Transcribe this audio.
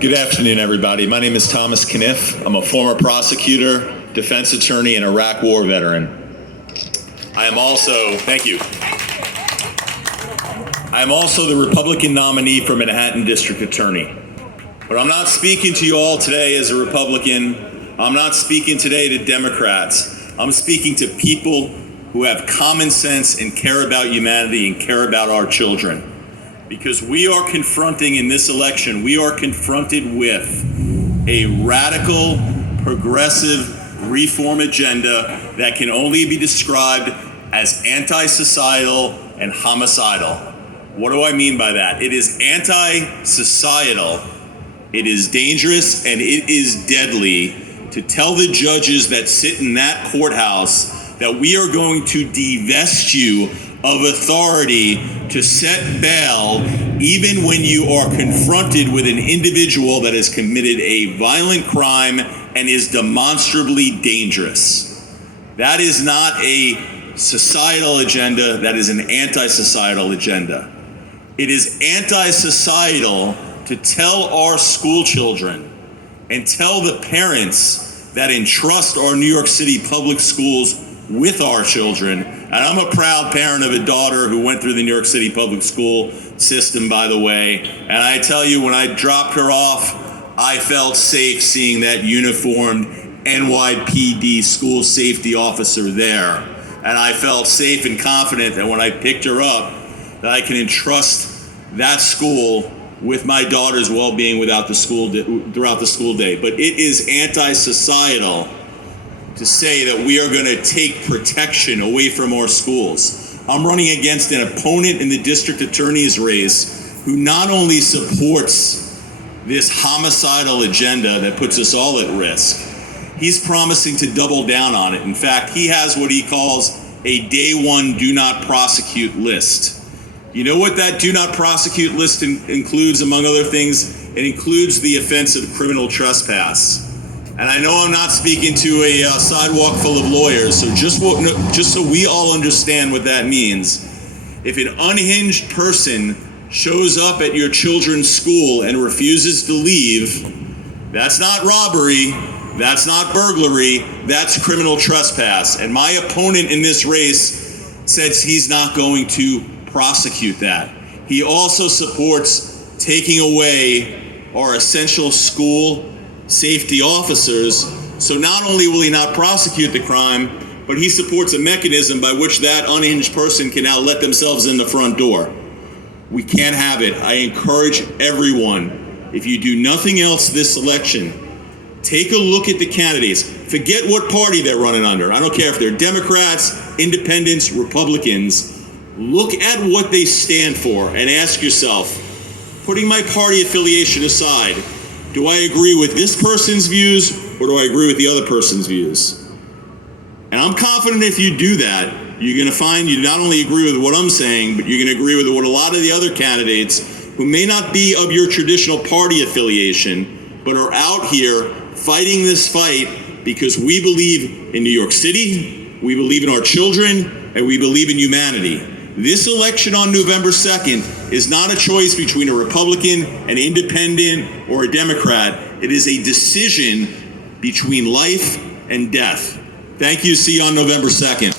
Good afternoon, everybody. My name is Thomas Kniff. I'm a former prosecutor, defense attorney, and Iraq War veteran. I am also, thank you. I am also the Republican nominee for Manhattan District Attorney. But I'm not speaking to you all today as a Republican. I'm not speaking today to Democrats. I'm speaking to people who have common sense and care about humanity and care about our children. Because we are confronting in this election, we are confronted with a radical, progressive reform agenda that can only be described as anti-societal and homicidal. What do I mean by that? It is anti-societal, it is dangerous, and it is deadly to tell the judges that sit in that courthouse that we are going to divest you of authority to set bail even when you are confronted with an individual that has committed a violent crime and is demonstrably dangerous. That is not a societal agenda, that is an anti-societal agenda. It is anti-societal to tell our school children and tell the parents that entrust our New York City public schools with our children. And I'm a proud parent of a daughter who went through the New York City public school system, by the way. And I tell you, when I dropped her off, I felt safe seeing that uniformed NYPD school safety officer there. And I felt safe and confident that when I picked her up, that I can entrust that school with my daughter's well-being throughout the school day. But it is anti-societal to say that we are going to take protection away from our schools. I'm running against an opponent in the district attorney's race who not only supports this homicidal agenda that puts us all at risk, he's promising to double down on it. In fact, he has what he calls a day one do not prosecute list. You know what that do not prosecute list includes, among other things? It includes the offense of criminal trespass. And I know I'm not speaking to a sidewalk full of lawyers, so just so we all understand what that means, if an unhinged person shows up at your children's school and refuses to leave, that's not robbery, that's not burglary, that's criminal trespass. And my opponent in this race says he's not going to prosecute that. He also supports taking away our essential school safety officers, so not only will he not prosecute the crime, but he supports a mechanism by which that unhinged person can now let themselves in the front door. We can't have it. I encourage everyone, if you do nothing else this election, take a look at the candidates. Forget what party they're running under. I don't care if they're Democrats, Independents, Republicans. Look at what they stand for and ask yourself, putting my party affiliation aside, do I agree with this person's views or do I agree with the other person's views? And I'm confident if you do that, you're going to find you not only agree with what I'm saying, but you're going to agree with what a lot of the other candidates who may not be of your traditional party affiliation, but are out here fighting this fight because we believe in New York City, we believe in our children, and we believe in humanity. This election on November 2nd is not a choice between a Republican, an Independent, or a Democrat. It is a decision between life and death. Thank you. See you on November 2nd.